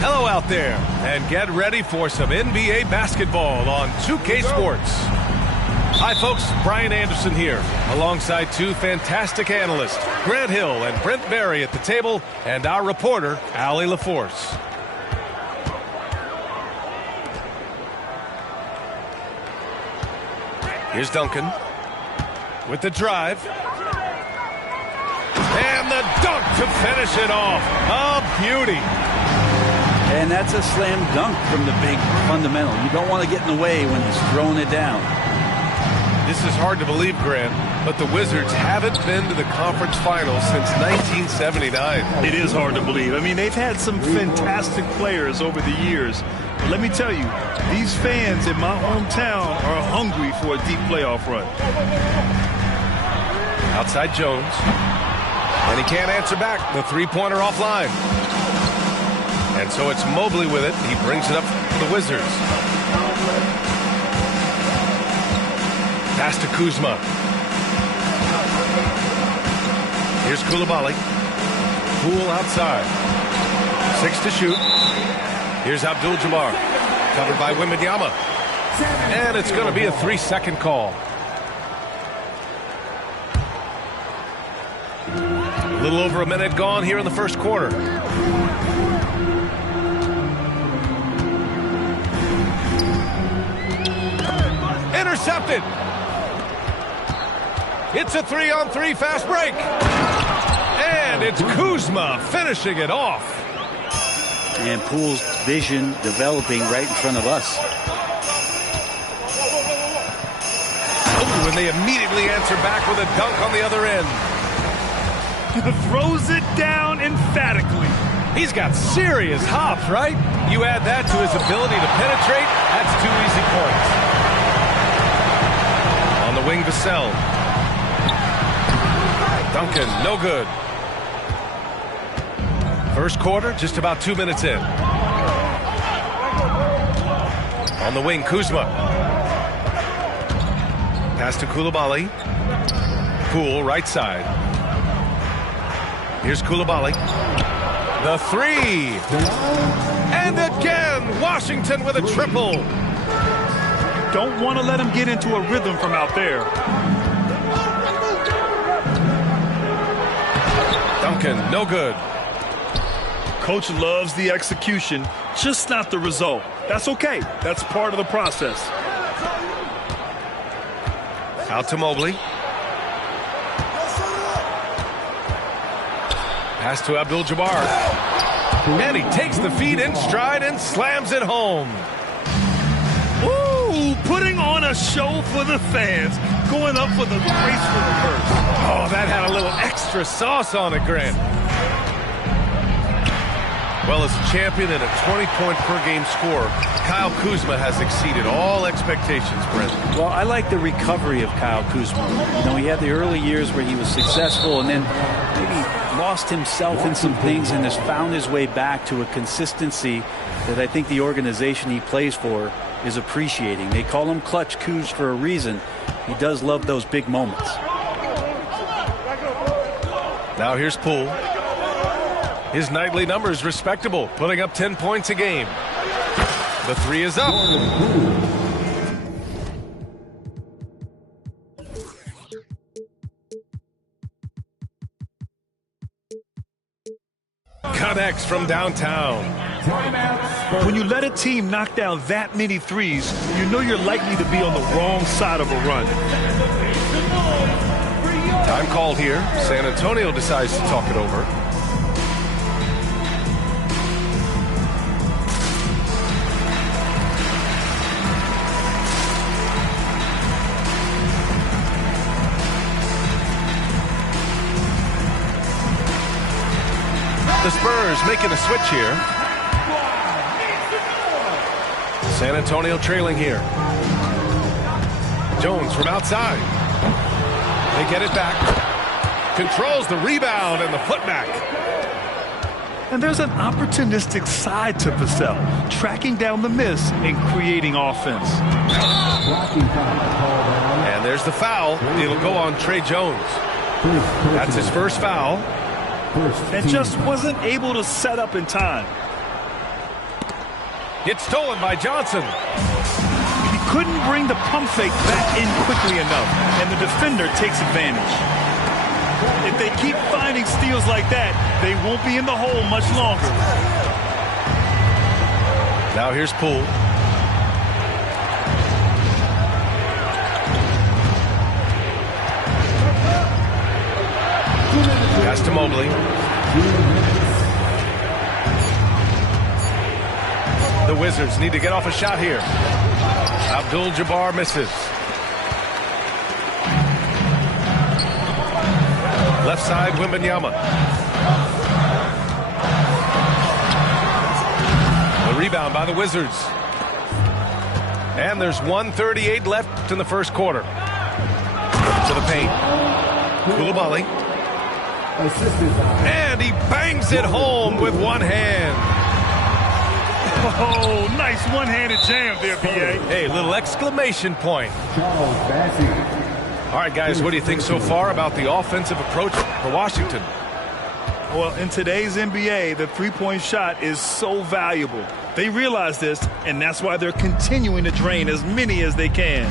Hello out there, and get ready for some NBA basketball on 2K Sports. Hi folks, Brian Anderson here, alongside two fantastic analysts, Grant Hill and Brent Berry at the table, and our reporter, Allie LaForce. Here's Duncan with the drive. And the dunk to finish it off. A beauty. And that's a slam dunk from the big fundamental. You don't want to get in the way when he's throwing it down. This is hard to believe, Grant, but the Wizards haven't been to the conference finals since 1979. It is hard to believe. I mean, they've had some fantastic players over the years. But let me tell you, these fans in my hometown are hungry for a deep playoff run. Outside Jones. And he can't answer back. The three-pointer offline. And so it's Mobley with it. He brings it up for the Wizards. Pass to Kuzma. Here's Coulibaly. Poole outside. 6 to shoot. Here's Abdul-Jabbar. Covered by Wembanyama. And it's going to be a 3-second call. A little over a minute gone here in the first quarter. Intercepted. It's a 3-on-3 fast break. And it's Kuzma finishing it off. And Poole's vision developing right in front of us. Oh, and they immediately answer back with a dunk on the other end. Throws it down emphatically. He's got serious hops, right? You add that to his ability to penetrate, that's 2 easy points. On the wing, Vassell. Duncan, no good. First quarter, just about 2 minutes in. On the wing, Kuzma. Pass to Coulibaly. Poole, right side. Here's Coulibaly. The three. And again, Washington with a triple. Don't want to let him get into a rhythm from out there. Duncan, no good. Coach loves the execution, just not the result. That's okay. That's part of the process. Out to Mobley. Pass to Abdul-Jabbar. And he takes the feed in stride and slams it home. Ooh, putting on a show for the fans. Going up with a graceful reverse. Oh, that had a little extra sauce on it, Grant. Well, as a champion and a 20-point-per-game scorer, Kyle Kuzma has exceeded all expectations, Brent. Well, I like the recovery of Kyle Kuzma. You know, he had the early years where he was successful and then maybe lost himself in some things and has found his way back to a consistency that I think the organization he plays for is appreciating. They call him Clutch Kuz for a reason. He does love those big moments. Now here's Poole. His nightly number is respectable, putting up 10 points a game. The three is up. Connects from downtown. When you let a team knock down that many threes, you know you're likely to be on the wrong side of a run. Time called here. San Antonio decides to talk it over. The Spurs making a switch here. San Antonio trailing here. Jones from outside. They get it back. Controls the rebound and the putback. And there's an opportunistic side to Vassell, tracking down the miss and creating offense. And there's the foul. It'll go on Trey Jones. That's his first foul. And just wasn't able to set up in time. It's stolen by Johnson. He couldn't bring the pump fake back in quickly enough, and the defender takes advantage. If they keep finding steals like that, they won't be in the hole much longer. Now here's Poole. Pass to Mobley. The Wizards need to get off a shot here. Abdul-Jabbar misses. Left side, Wembanyama. The rebound by the Wizards. And there's 1:38 left in the first quarter. To the paint. Coulibaly. And he bangs it home with one hand. Oh, nice one-handed jam there, B.A. Hey, little exclamation point. All right, guys, what do you think so far about the offensive approach for Washington? Well, in today's NBA, the three-point shot is so valuable. They realize this, and that's why they're continuing to drain as many as they can.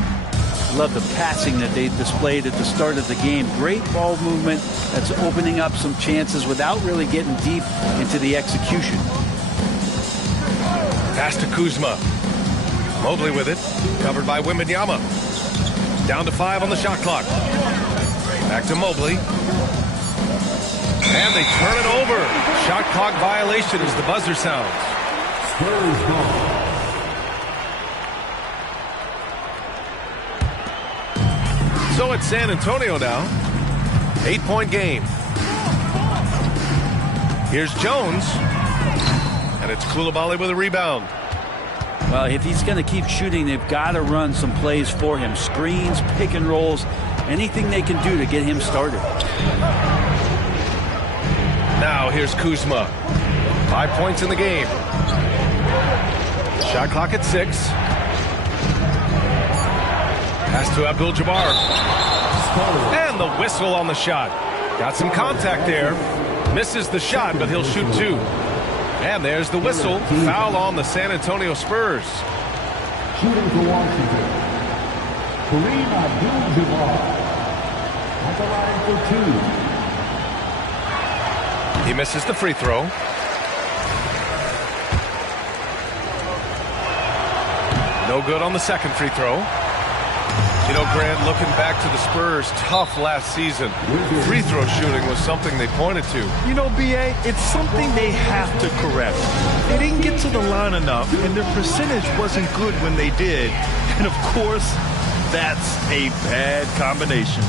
Love the passing that they displayed at the start of the game. Great ball movement that's opening up some chances without really getting deep into the execution. Pass to Kuzma. Mobley with it. Covered by Wembanyama. Down to 5 on the shot clock. Back to Mobley. And they turn it over. Shot clock violation as the buzzer sounds. So it's San Antonio now. 8-point game. Here's Jones. And it's Coulibaly with a rebound. Well, if he's going to keep shooting, they've got to run some plays for him. Screens, pick and rolls, anything they can do to get him started. Now here's Kuzma. 5 points in the game. Shot clock at 6. Pass to Abdul-Jabbar. And the whistle on the shot. Got some contact there. Misses the shot, but he'll shoot 2. And there's the whistle. Foul on the San Antonio Spurs. Shooting for Washington, Kareem Abdul-Jabbar at the line for 2. He misses the free throw. No good on the second free throw. You know, Grant, looking back to the Spurs' tough last season, free throw shooting was something they pointed to. You know, B.A., it's something they have to correct. They didn't get to the line enough, and their percentage wasn't good when they did. And, of course, that's a bad combination.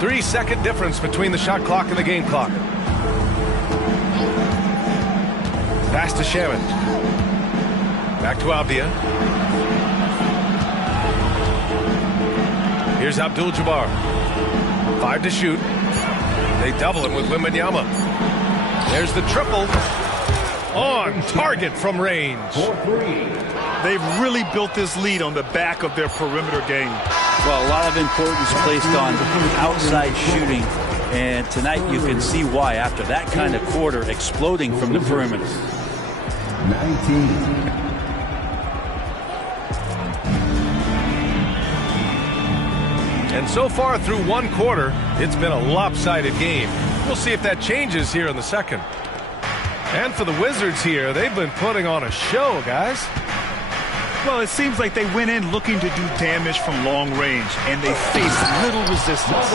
Three-second difference between the shot clock and the game clock. Pass to Shaman. Back to Abdia. Here's Abdul-Jabbar. 5 to shoot. They double him with Wembanyama. There's the triple. On target from range. They've really built this lead on the back of their perimeter game. Well, a lot of importance placed on outside shooting, and tonight you can see why after that kind of quarter exploding from the perimeter. 19. And so far through one quarter, it's been a lopsided game. We'll see if that changes here in the second. And for the Wizards here, they've been putting on a show, guys. Well, it seems like they went in looking to do damage from long range, and they faced little resistance.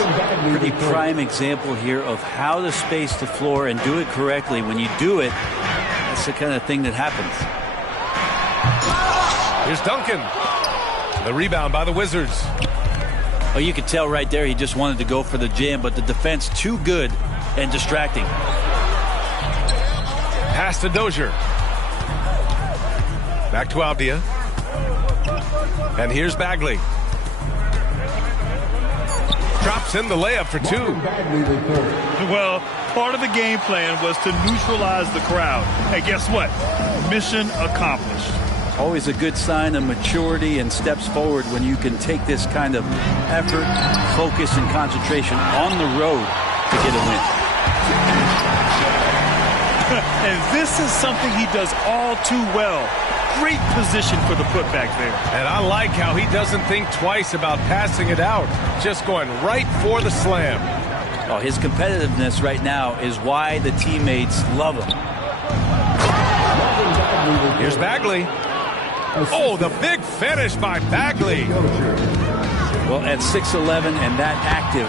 Pretty prime example here of how to space the floor and do it correctly. When you do it, that's the kind of thing that happens. Here's Duncan. The rebound by the Wizards. Oh, you could tell right there he just wanted to go for the jam, but the defense too good and distracting. Pass to Dozier. Back to Abdia. And here's Bagley. Drops in the layup for 2. Well, part of the game plan was to neutralize the crowd. And guess what? Mission accomplished. Always a good sign of maturity and steps forward when you can take this kind of effort, focus, and concentration on the road to get a win. And this is something he does all too well. Great position for the putback there. And I like how he doesn't think twice about passing it out, just going right for the slam. Oh, his competitiveness right now is why the teammates love him. Here's Bagley. Oh, the big finish by Bagley. Well, at 6'11" and that active,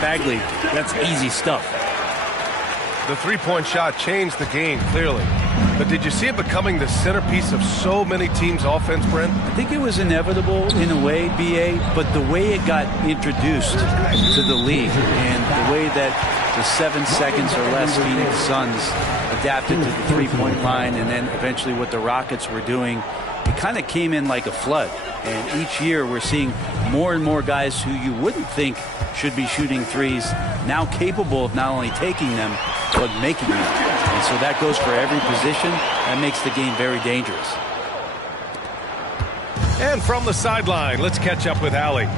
Bagley, that's easy stuff. The three-point shot changed the game, clearly. But did you see it becoming the centerpiece of so many teams' offense, Brent? I think it was inevitable in a way, B.A., but the way it got introduced to the league and the way that the 7 seconds or less Phoenix Suns adapted to the three-point line and then eventually what the Rockets were doing, it kind of came in like a flood. And each year we're seeing more and more guys who you wouldn't think should be shooting threes now capable of not only taking them, but making them. And so that goes for every position. That makes the game very dangerous. And from the sideline, let's catch up with Allie.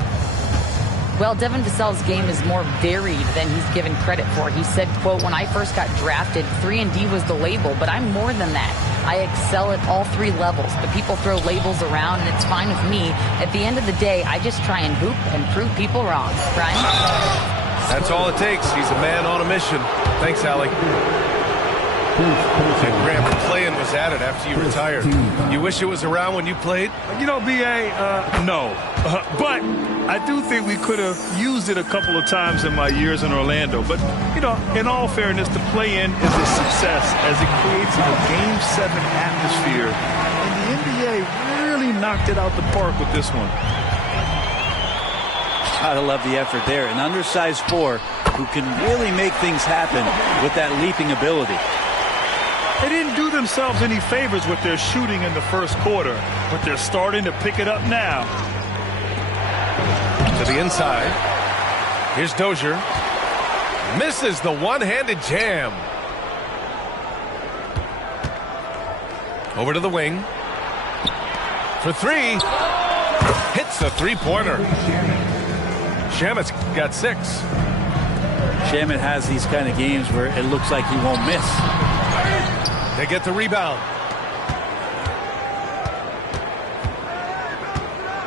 Well, Devin Vassell's game is more varied than he's given credit for. He said, quote, when I first got drafted, 3-and-D was the label, but I'm more than that. I excel at all three levels, but people throw labels around, and it's fine with me. At the end of the day, I just try and hoop and prove people wrong. Brian? That's all it takes. He's a man on a mission. Thanks, Allie. And Graham, playing was at it after you retired. You wish it was around when you played? You know, B.A., no. But I do think we could have used it a couple of times in my years in Orlando. But, you know, in all fairness, the play-in is a success as it creates a Game 7 atmosphere. And the NBA really knocked it out the park with this one. Gotta love the effort there. An undersized four who can really make things happen with that leaping ability. They didn't do themselves any favors with their shooting in the first quarter, but they're starting to pick it up now. To the inside. Here's Dozier. Misses the one-handed jam. Over to the wing. For three. Hits the three-pointer. Shamet's got 6. Shamet has these kind of games where it looks like he won't miss. They get the rebound.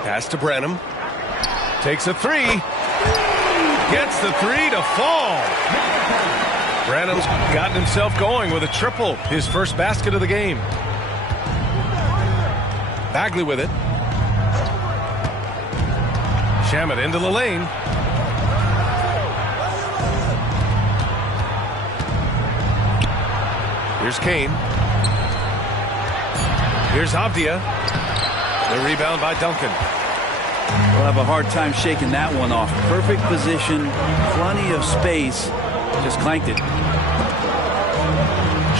Pass to Branham. Takes a 3. Gets the 3 to fall. Branham's gotten himself going with a triple. His first basket of the game. Bagley with it. Shamet into the lane. Here's Kane. Here's Avdia. The rebound by Duncan. We'll have a hard time shaking that one off. Perfect position, plenty of space. Just clanked it.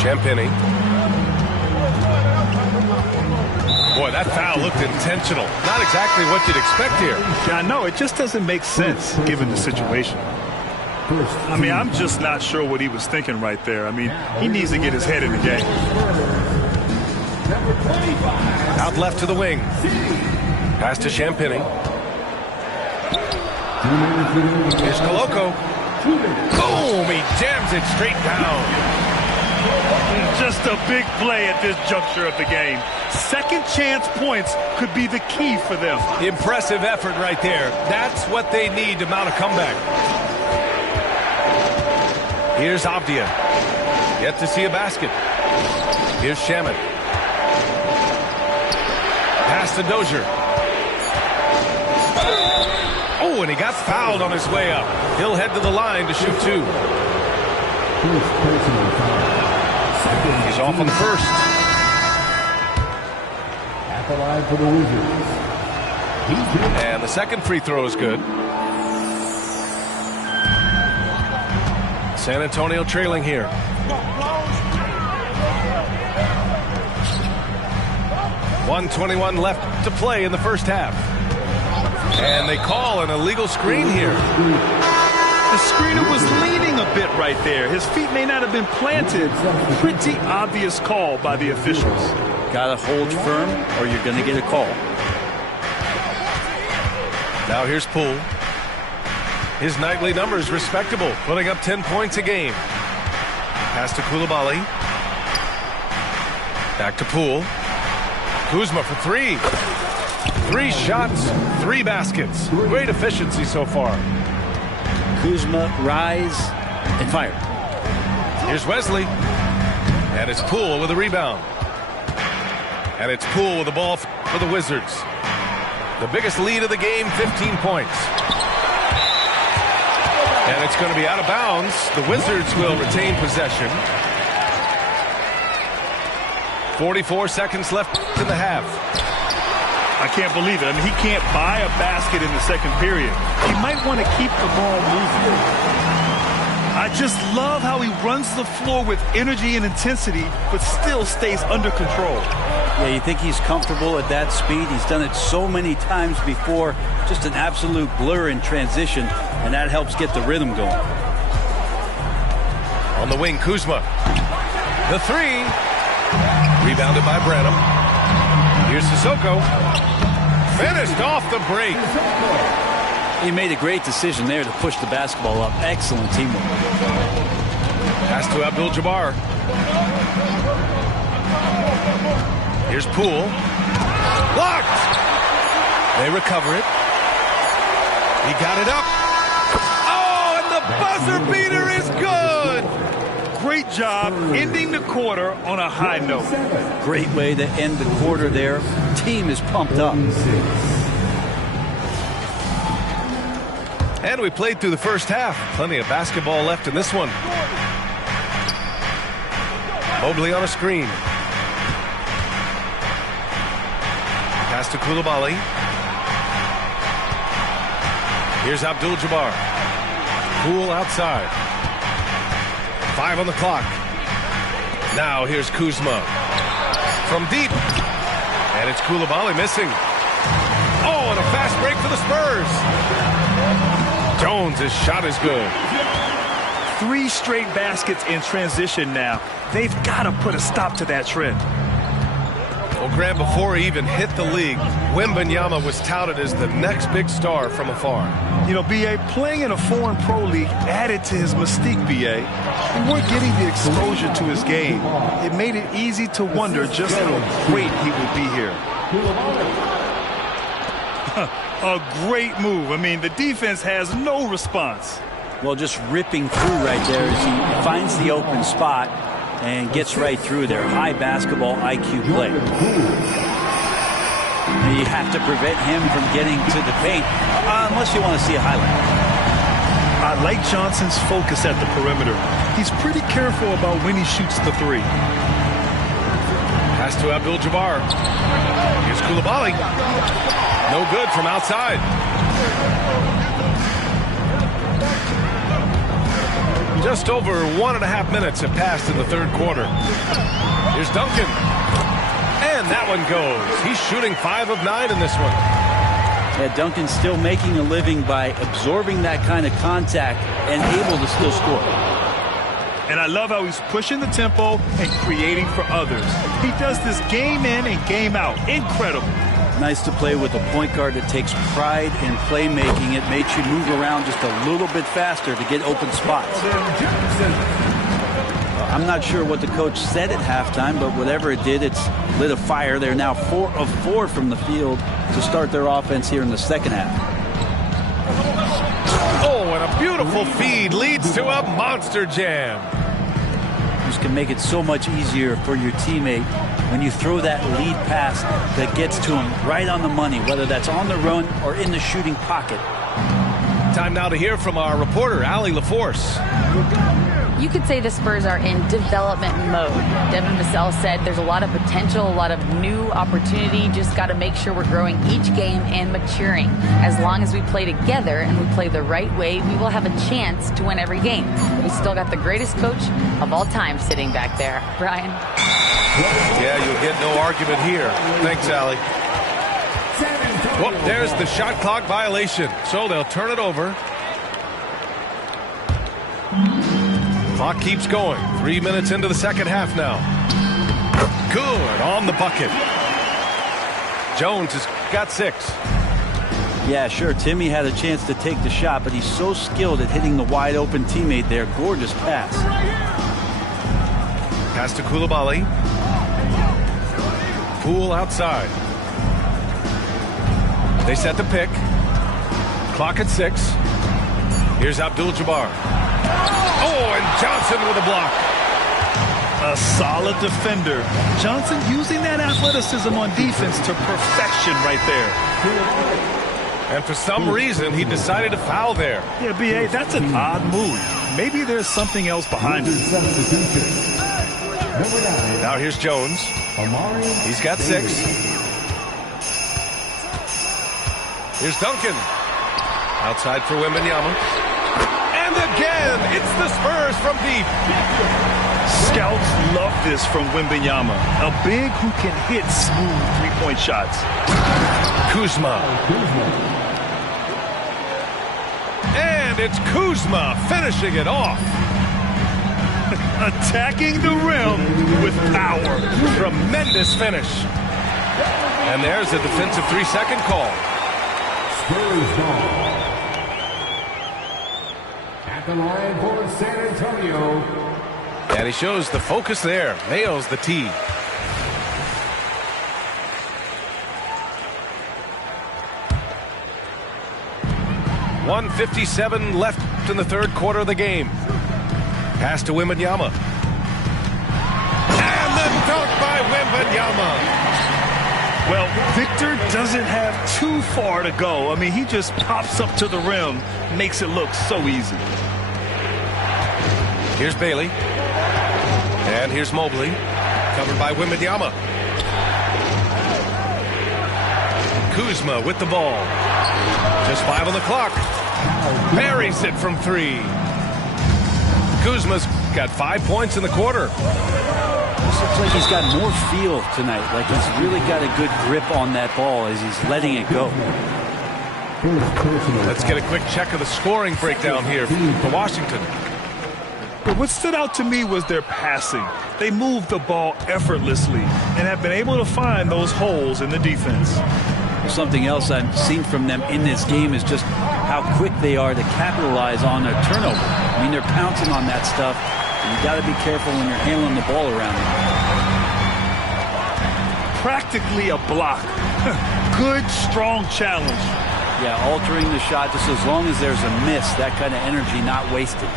Champagny. Boy, that foul looked intentional. Not exactly what you'd expect here. Yeah, I know. It just doesn't make sense given the situation. I mean, I'm just not sure what he was thinking right there. I mean, he needs to get his head in the game. Out left to the wing. Pass to Champagny. Here's Koloko. Boom! He jams it straight down. Just a big play at this juncture of the game. Second chance points could be the key for them. Impressive effort right there. That's what they need to mount a comeback. Here's Avdia. Yet to see a basket. Here's Shamet. Pass to Dozier. Oh, and he got fouled on his way up. He'll head to the line to shoot 2. He's off on the first. At the line for the Wizards. And the second free throw is good. San Antonio trailing here. .121 left to play in the first half. And they call an illegal screen here. The screener was leaning a bit right there. His feet may not have been planted. Pretty obvious call by the officials. Got to hold firm or you're going to get a call. Now here's Poole. His nightly numbers respectable, putting up 10 points a game. Pass to Koulibaly. Back to Poole. Kuzma for three. 3 shots, 3 baskets. Great efficiency so far. Kuzma, rise, and fire. Here's Wesley. And it's Poole with a rebound. And it's Poole with the ball for the Wizards. The biggest lead of the game, 15 points. And it's going to be out of bounds. The Wizards will retain possession. 44 seconds left in the half. I can't believe it. I mean, he can't buy a basket in the second period. He might want to keep the ball moving. I just love how he runs the floor with energy and intensity, but still stays under control. Yeah, you think he's comfortable at that speed. He's done it so many times before. Just an absolute blur in transition, and that helps get the rhythm going. On the wing, Kuzma. The 3. Rebounded by Branham. Here's Sissoko. Finished off the break. He made a great decision there to push the basketball up. Excellent teamwork. Pass to Abdul-Jabbar. Here's Poole. Blocked! They recover it. He got it up. Oh, and the buzzer beater is good! Great job ending the quarter on a high note. Great way to end the quarter there. Team is pumped up. And we played through the first half. Plenty of basketball left in this one. Mobley on a screen. Pass to Koulibaly. Here's Abdul-Jabbar. Poole outside. 5 on the clock. Now here's Kuzma. From deep. And it's Koulibaly missing. Oh, and a fast break for the Spurs. Jones' shot is good. 3 straight baskets in transition now. They've got to put a stop to that trend. Well, Graham, before he even hit the league, Wembanyama was touted as the next big star from afar. You know, B.A., playing in a foreign pro league added to his mystique, B.A. We weren't getting the exposure to his game. It made it easy to wonder just how great he would be here. A great move. I mean, the defense has no response. Well, just ripping through right there as he finds the open spot and gets right through there. High basketball IQ play. And you have to prevent him from getting to the paint, unless you want to see a highlight. I like Johnson's focus at the perimeter. He's pretty careful about when he shoots the 3. Pass to Abdul-Jabbar. Here's Koulibaly. No good from outside. Just over 1.5 minutes have passed in the third quarter. Here's Duncan. And that one goes. He's shooting 5 of 9 in this one. Yeah, Duncan's still making a living by absorbing that kind of contact and able to still score. And I love how he's pushing the tempo and creating for others. He does this game in and game out. Incredible. Nice to play with a point guard that takes pride in playmaking. It makes you move around just a little bit faster to get open spots. I'm not sure what the coach said at halftime, but whatever it did, it's lit a fire. They're now 4 of 4 from the field to start their offense here in the second half. Oh, and a beautiful feed leads to a monster jam. This can make it so much easier for your teammate when you throw that lead pass that gets to him right on the money, whether that's on the run or in the shooting pocket. Time now to hear from our reporter, Allie LaForce. You could say the Spurs are in development mode. Devin Vassell said there's a lot of potential, a lot of new opportunity. Just got to make sure we're growing each game and maturing. As long as we play together and we play the right way, we will have a chance to win every game. We still got the greatest coach of all time sitting back there. Brian? Yeah, you'll get no argument here. Thanks, Allie. Whoop, there's the shot clock violation. So they'll turn it over. Clock keeps going. 3 minutes into the second half now. Good on the bucket. Jones has got 6. Yeah, sure, Timmy had a chance to take the shot, but he's so skilled at hitting the wide open teammate there. Gorgeous pass. Pass to Koulibaly. Poole outside. They set the pick. Clock at 6. Here's Abdul-Jabbar. Oh, and Johnson with a block. A solid defender. Johnson using that athleticism on defense to perfection right there. And for some reason, he decided to foul there. Yeah, B.A., that's an odd move. Maybe there's something else behind it. Now here's Jones. He's got 6. Here's Duncan. Outside for Wembanyama. And again, it's the Spurs from deep. Scouts love this from Wembanyama. A big who can hit smooth three-point shots. Kuzma. And it's Kuzma finishing it off. Attacking the rim with power. Tremendous finish. And there's a defensive 3-second call. Spurs ball. At the line for San Antonio. And he shows the focus there. Nails the tee. .157 left in the third quarter of the game. Pass to Wembanyama. And the dunk by Wembanyama. Well, Victor doesn't have too far to go. I mean, he just pops up to the rim, makes it look so easy. Here's Bailey. And here's Mobley. Covered by Wembanyama. Kuzma with the ball. Just 5 on the clock. Buries it from 3. Kuzma's got 5 points in the quarter. This looks like he's got more feel tonight. Like he's really got a good grip on that ball as he's letting it go. Let's get a quick check of the scoring breakdown here for Washington. But what stood out to me was their passing. They moved the ball effortlessly and have been able to find those holes in the defense. Something else I've seen from them in this game is just how quick they are to capitalize on a turnover. I mean, they're pouncing on that stuff, and you got to be careful when you're handling the ball around them. Practically a block. Good, strong challenge. Yeah, altering the shot just as long as there's a miss, that kind of energy not wasted.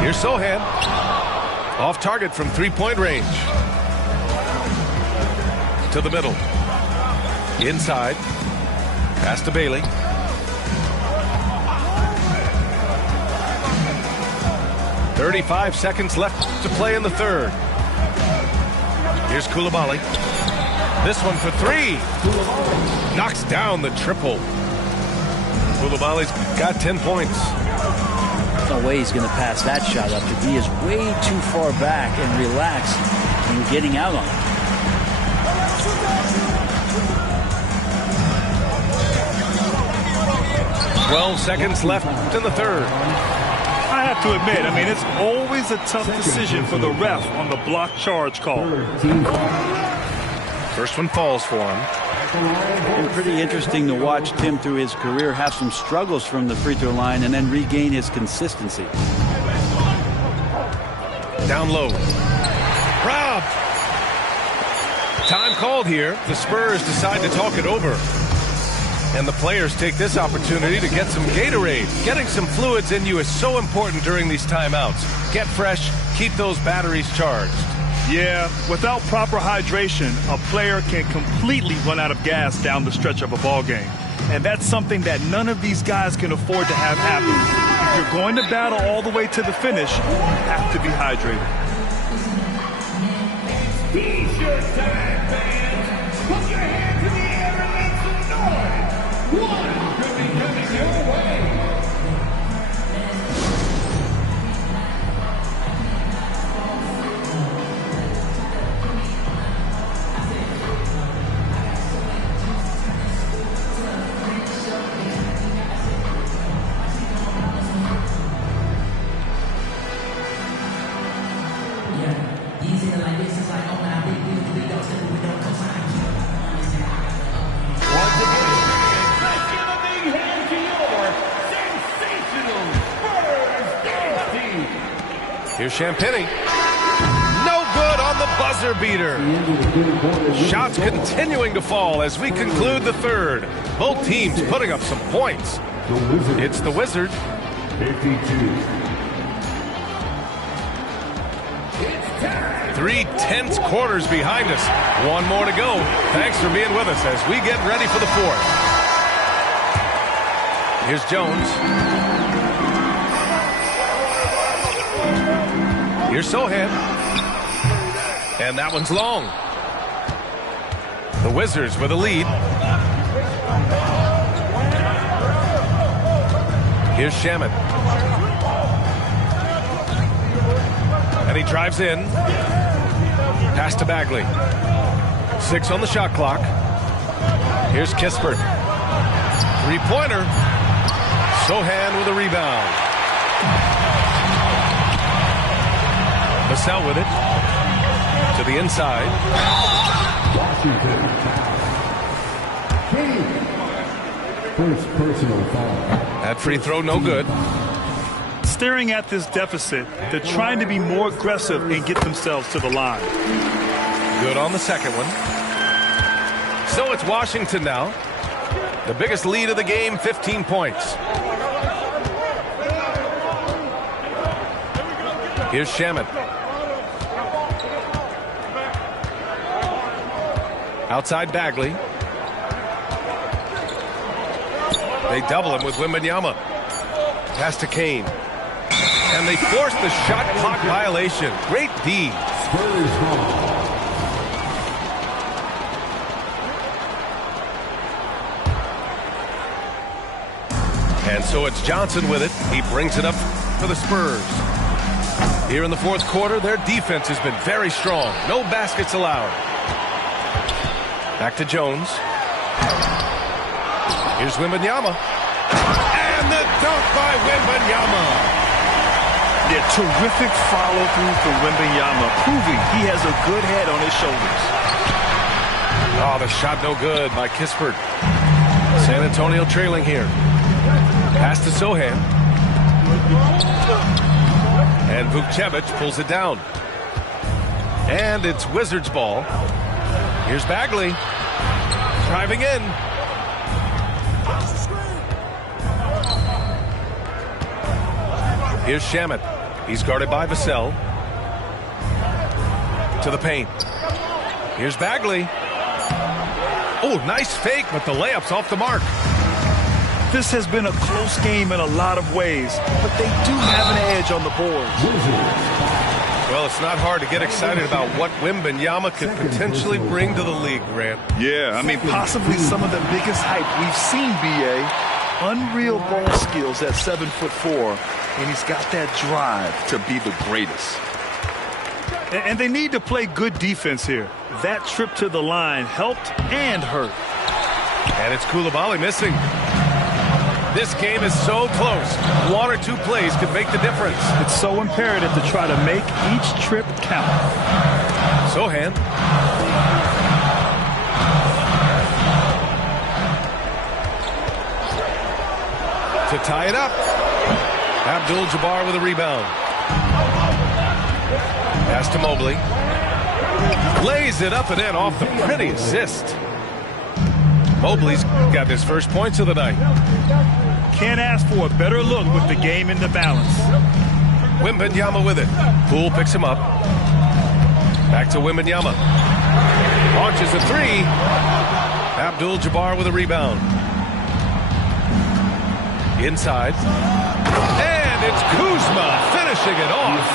Here's Sohan. Off target from 3-point range. To the middle. Inside. Pass to Bailey. .35 seconds left to play in the third. Here's Koulibaly. This one for 3. Knocks down the triple. Koulibaly's got 10 points. No way he's going to pass that shot up. He is way too far back and relaxed and getting out on it. 12 seconds left in the third. I have to admit, I mean, it's always a tough decision for the ref on the block charge call. First one falls for him. Been pretty interesting to watch Tim through his career have some struggles from the free throw line and then regain his consistency. Down low. Robbed. Time called here. The Spurs decide to talk it over. And the players take this opportunity to get some Gatorade. Getting some fluids in you is so important during these timeouts. Get fresh, keep those batteries charged. Yeah, without proper hydration, a player can completely run out of gas down the stretch of a ball game. And that's something that none of these guys can afford to have happen. If you're going to battle all the way to the finish, you have to be hydrated. T-shirt time, fans. Put your hands in the air and make some noise. One could be coming your way. Using the Here's Champagny. No good on the buzzer beater. Shots continuing to fall as we conclude the third. Both teams putting up some points. It's the Wizards. 52. 3 tense quarters behind us. One more to go. Thanks for being with us as we get ready for the fourth. Here's Jones. Here's Sohan. And that one's long. The Wizards with a lead. Here's Shamet. And he drives in. Pass to Bagley. 6 on the shot clock. Here's Kispert. Three-pointer. Sohan with a rebound. Vassell with it. To the inside. First personal foul. That free throw no good. Staring at this deficit, they're trying to be more aggressive and get themselves to the line. Good on the second one. So it's Washington now. The biggest lead of the game, 15 points. Here's Shamet. Outside Bagley. They double him with Wembanyama. Pass to Kane. And they force the shot clock violation. Great D. Spurs ball. And so it's Johnson with it. He brings it up for the Spurs. Here in the fourth quarter, their defense has been very strong. No baskets allowed. Back to Jones. Here's Wembanyama. And the dunk by Wembanyama. Yeah, terrific follow-through from Wembanyama, proving he has a good head on his shoulders. Oh, the shot no good by Kispert. San Antonio trailing here. Pass to Sohan. And Vukcevic pulls it down. And it's Wizards ball. Here's Bagley. Driving in. Here's Shamet. He's guarded by Vassell. To the paint. Here's Bagley. Oh, nice fake, but the layup's off the mark. This has been a close game in a lot of ways, but they do have an edge on the boards. Well, it's not hard to get excited about what Wembanyama could potentially bring to the league, Grant. Yeah, I mean, possibly some of the biggest hype we've seen, B.A. Unreal ball skills at 7'4", and he's got that drive to be the greatest. And they need to play good defense here. That trip to the line helped and hurt. And it's Coulibaly missing. This game is so close. 1 or 2 plays could make the difference. It's so imperative to try to make each trip count. Sohan. To tie it up. Abdul-Jabbar with a rebound. Pass to Mobley. Lays it up and in off the pretty assist. Mobley's got his first points of the night. Can't ask for a better look with the game in the balance. Wembanyama with it. Poole picks him up. Back to Wembanyama. Launches a 3. Abdul-Jabbar with a rebound. Inside. And it's Kuzma finishing it off.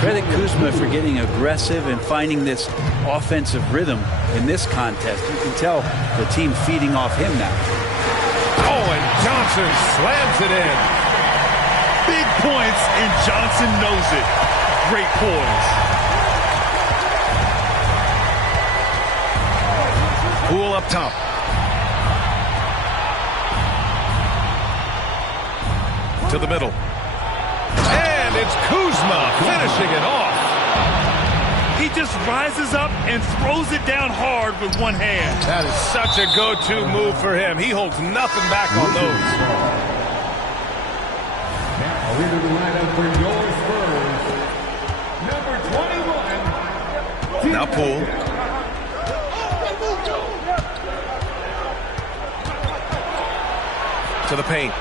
Credit Kuzma for getting aggressive and finding this offensive rhythm in this contest. You can tell the team feeding off him now. Oh, and Johnson slams it in. Big points, and Johnson knows it. Great poise. Poole up top. To the middle. And it's Kuzma finishing it off. He just rises up and throws it down hard with one hand. That is such a go-to move for him. He holds nothing back on those. Now into the lineup for your Spurs, Now Poole. To the paint.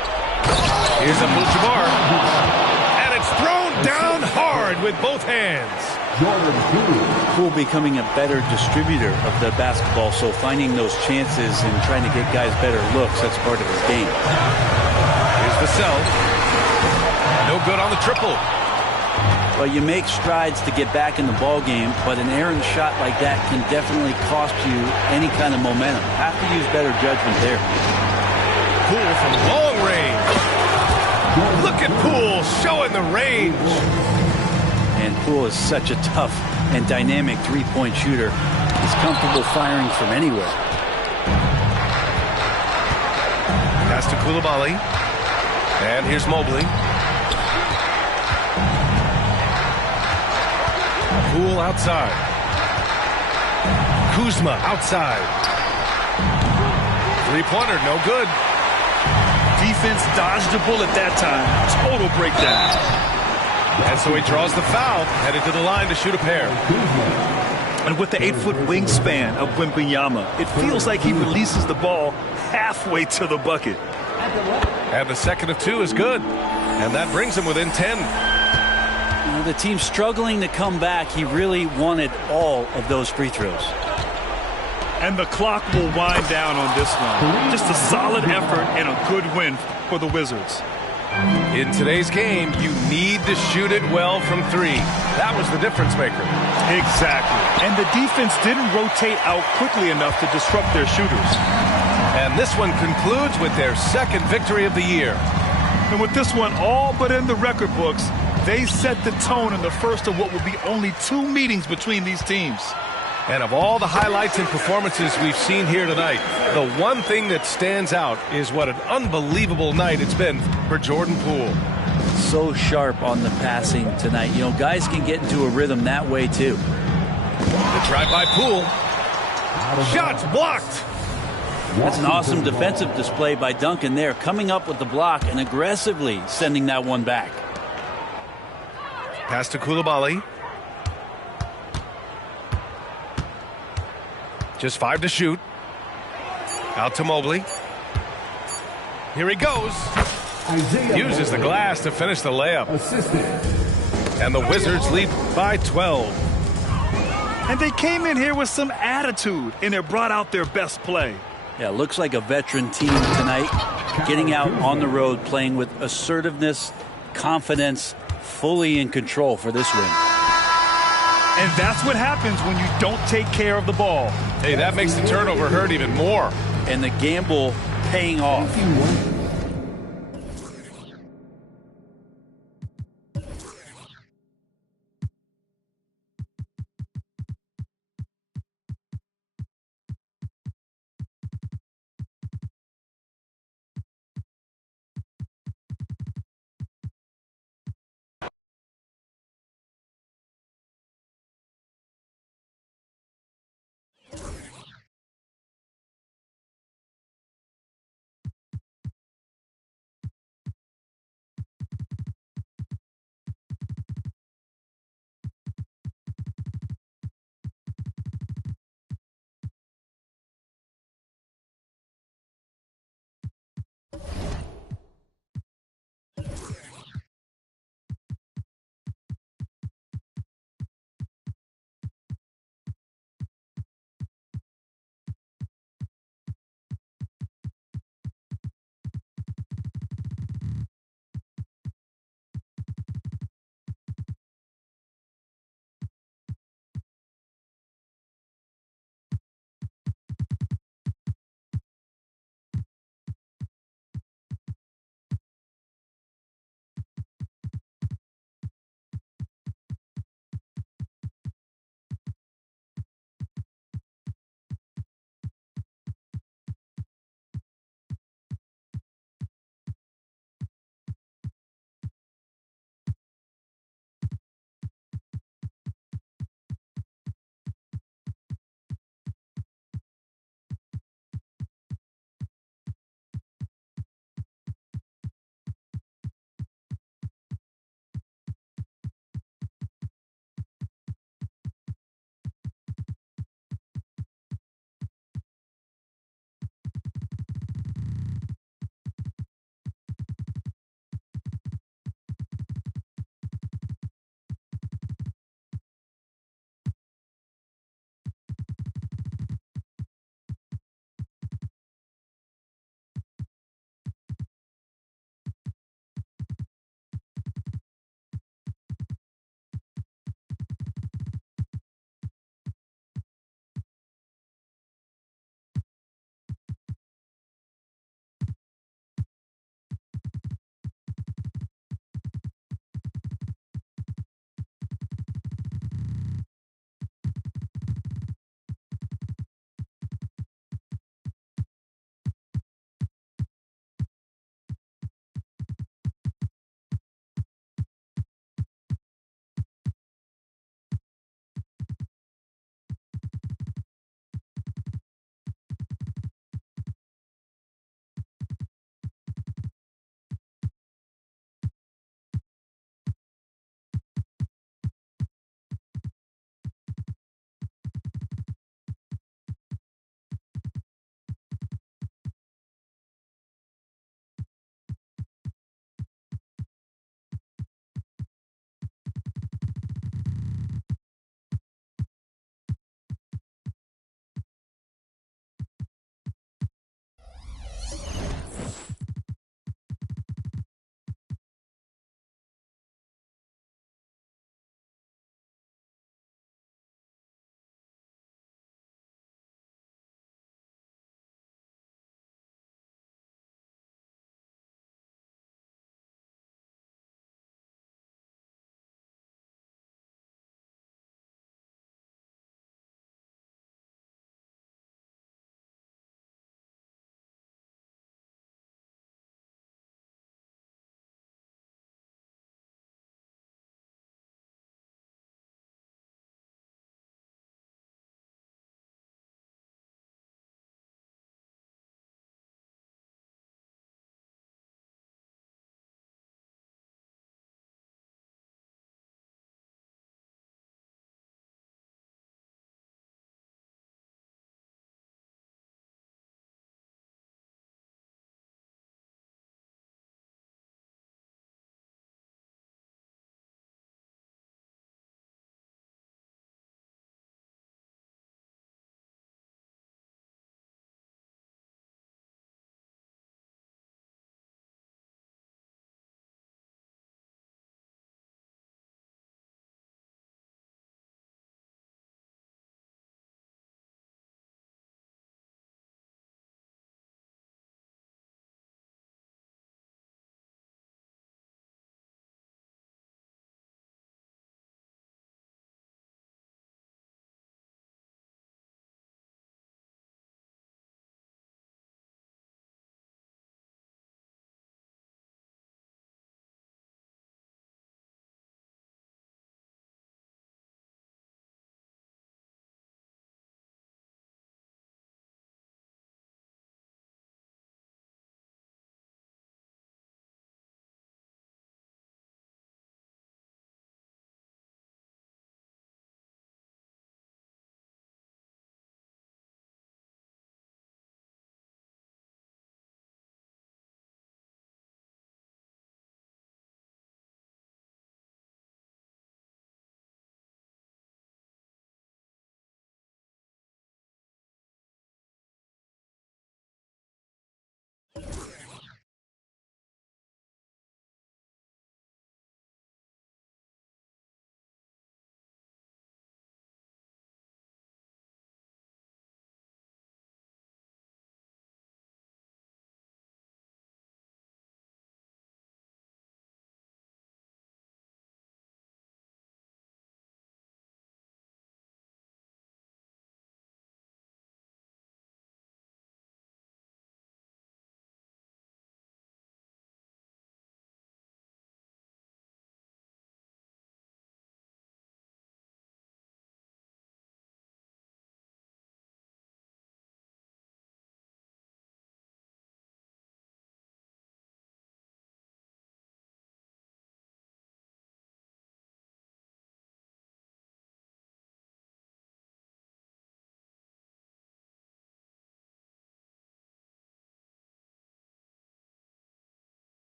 Here's Abdul-Jabbar. And it's thrown down hard with both hands. Poole becoming a better distributor of the basketball, so finding those chances and trying to get guys better looks, that's part of his game. Here's Vassell. No good on the triple. Well, you make strides to get back in the ball game, but an errant shot like that can definitely cost you any kind of momentum. Have to use better judgment there. Poole from long range. Look at Poole showing the range. And Poole is such a tough and dynamic three-point shooter. He's comfortable firing from anywhere. Pass to Coulibaly. And here's Mobley. Poole outside. Kuzma outside. Three-pointer, no good. Defense dodged the bullet that time. Total breakdown. And so he draws the foul, headed to the line to shoot a pair. And with the 8-foot wingspan of Wembanyama, it feels like he releases the ball halfway to the bucket. And the second of two is good. And that brings him within 10. The team's struggling to come back. He really wanted all of those free throws. And the clock will wind down on this one. Just a solid effort and a good win for the Wizards. In today's game, you need to shoot it well from three. That was the difference maker. Exactly. And the defense didn't rotate out quickly enough to disrupt their shooters. And this one concludes with their second victory of the year. And with this one all but in the record books, they set the tone in the first of what will be only 2 meetings between these teams. And of all the highlights and performances we've seen here tonight, the one thing that stands out is what an unbelievable night it's been for Jordan Poole. So sharp on the passing tonight. You know, guys can get into a rhythm that way too. The drive by Poole. Shots blocked. That's an awesome defensive display by Duncan there, coming up with the block and aggressively sending that one back. Pass to Coulibaly. Just 5 to shoot. Out to Mobley. Here he goes. Uses the glass to finish the layup. And the Wizards lead by 12. And they came in here with some attitude, and they brought out their best play. Yeah, looks like a veteran team tonight, getting out on the road, playing with assertiveness, confidence, fully in control for this win. And that's what happens when you don't take care of the ball. Hey, that makes the turnover hurt even more. And the gamble paying off.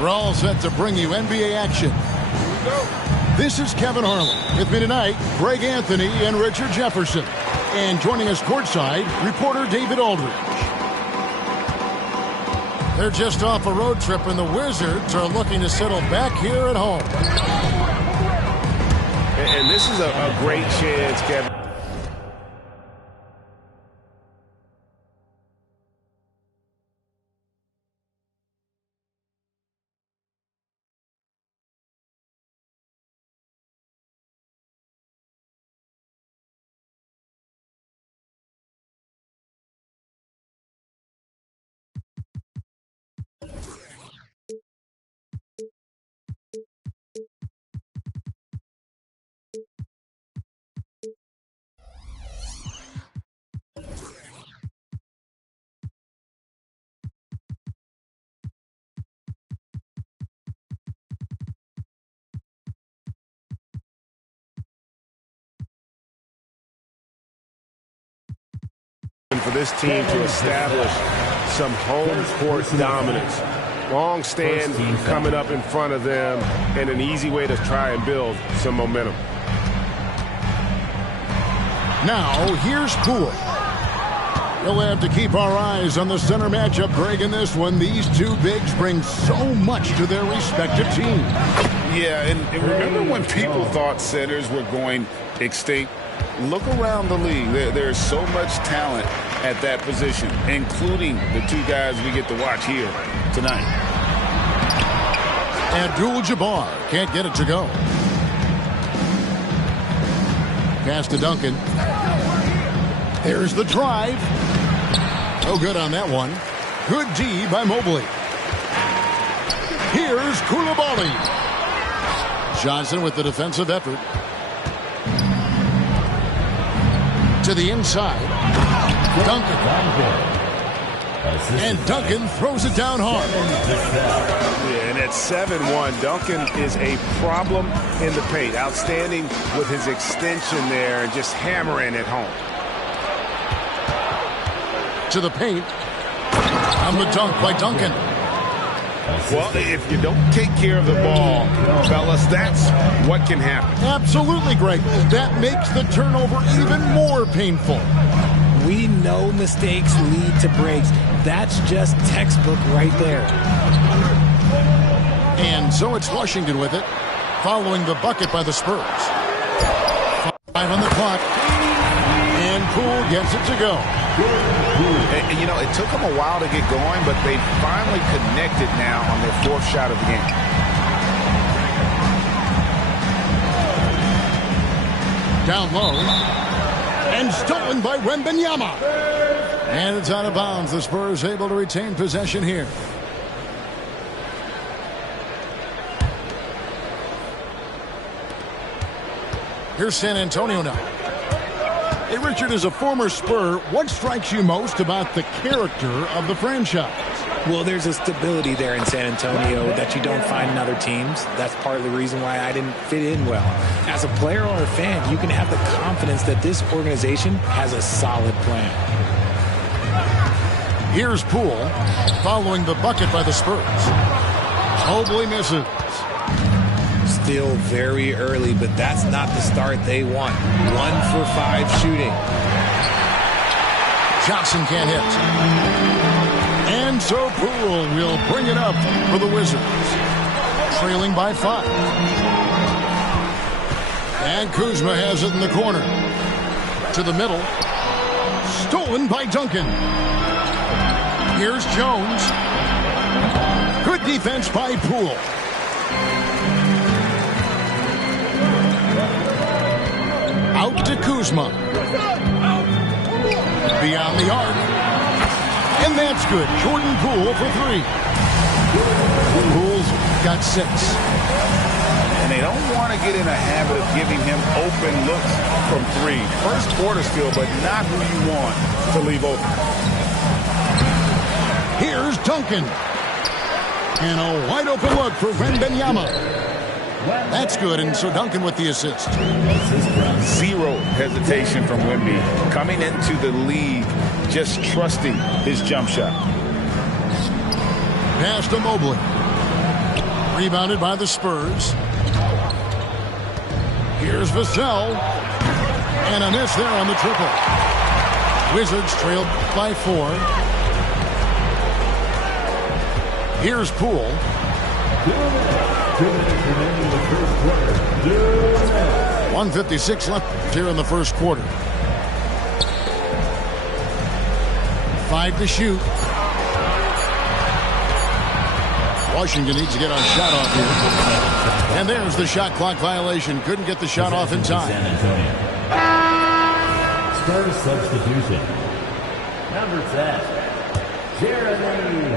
We're all set to bring you NBA action. This is Kevin Harlan. With me tonight, Greg Anthony and Richard Jefferson. And joining us courtside, reporter David Aldridge. They're just off a road trip, and the Wizards are looking to settle back here at home. And this is a great chance, Kevin. For this team to establish some home court dominance. Long stand coming up in front of them, and an easy way to try and build some momentum. Now, here's Poole. We'll have to keep our eyes on the center matchup, Greg, in this one. These two bigs bring so much to their respective teams. Yeah, and remember when people thought centers were going extinct? Look around the league. There's so much talent at that position, including the two guys we get to watch here tonight. Abdul-Jabbar can't get it to go. Pass to Duncan. There's the drive. No good on that one. Good D by Mobley. Here's Coulibaly. Johnson with the defensive effort. To the inside. Duncan. And Duncan throws it down hard. Yeah, and at 7-1, Duncan is a problem in the paint. Outstanding with his extension there and just hammering it home. To the paint. On the dunk by Duncan. Well, if you don't take care of the ball, fellas, that's what can happen. Absolutely, Greg. That makes the turnover even more painful. We know mistakes lead to breaks. That's just textbook right there. And so it's Washington with it, following the bucket by the Spurs. 5 on the clock. And Poole gets it to go. And, you know, it took them a while to get going, but they finally connected now on their fourth shot of the game. Down low. And stolen by Wembanyama. And it's out of bounds. The Spurs able to retain possession here. Here's San Antonio now. Hey, Richard, as a former Spur, what strikes you most about the character of the franchise? Well, there's a stability there in San Antonio that you don't find in other teams. That's part of the reason why I didn't fit in well. As a player or a fan, you can have the confidence that this organization has a solid plan. Here's Poole following the bucket by the Spurs. Mobley misses. Still very early, but that's not the start they want. 1 for 5 shooting. Johnson can't hit. And so Poole will bring it up for the Wizards. Trailing by 5. And Kuzma has it in the corner. To the middle. Stolen by Duncan. Here's Jones. Good defense by Poole. Out to Kuzma. Beyond the arc. And that's good. Jordan Poole for 3. Poole's got 6. And they don't want to get in a habit of giving him open looks from 3. First quarter still, but not who you want to leave open. Here's Duncan. And a wide open look for Wembanyama. That's good, and so Duncan with the assist. Zero hesitation from Wemby. Coming into the league, just trusting his jump shot. Pass to Mobley. Rebounded by the Spurs. Here's Vassell. And a miss there on the triple. Wizards trailed by 4. Here's Poole. 1:56 left here in the first quarter. 5 to shoot. Washington needs to get our shot off here. And there's the shot clock violation. Couldn't get the shot off in time. Spurs substitution. Number 10, Jeremy.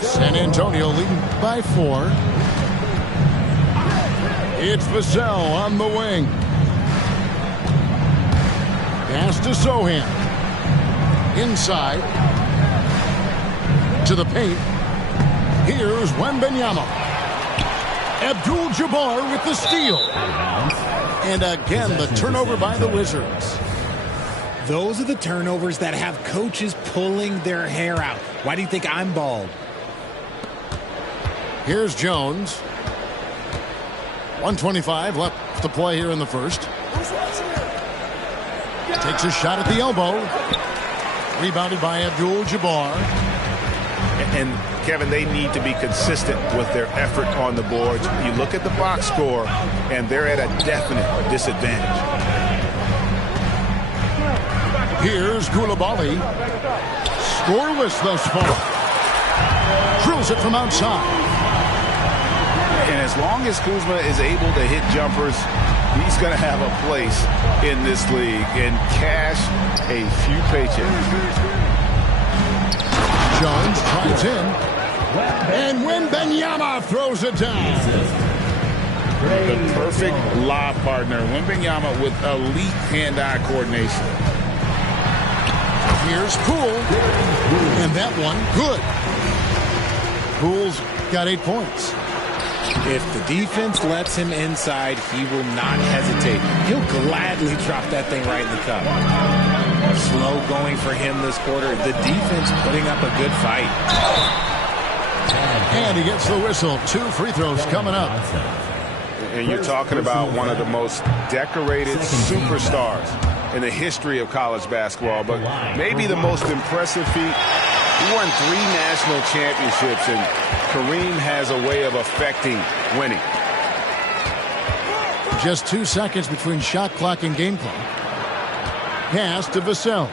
San Antonio leading by 4. It's Vassell on the wing. Pass to Sohan. Inside. To the paint. Here's Wembanyama. Abdul-Jabbar with the steal. And again, the turnover by the Wizards. Those are the turnovers that have coaches pulling their hair out. Why do you think I'm bald? Here's Jones. 1:25 left to play here in the first. Takes a shot at the elbow. Rebounded by Abdul-Jabbar. And Kevin, they need to be consistent with their effort on the boards. You look at the box score, and they're at a definite disadvantage. Here's Coulibaly. Scoreless thus far. Drills it from outside. And as long as Kuzma is able to hit jumpers, he's going to have a place in this league and cash a few paychecks. Jones tries in. And Wembanyama throws it down. The perfect lob partner. Wembanyama with elite hand-eye coordination. Here's Poole. And that one, good. Poole's got 8 points. If the defense lets him inside, he will not hesitate. He'll gladly drop that thing right in the cup. Slow going for him this quarter. The defense putting up a good fight. And he gets the whistle. 2 free throws coming up. And you're talking about one of the most decorated superstars in the history of college basketball, but maybe the most impressive feat. He won 3 national championships, and Kareem has a way of affecting winning. Just 2 seconds between shot clock and game clock. Pass to Vassell.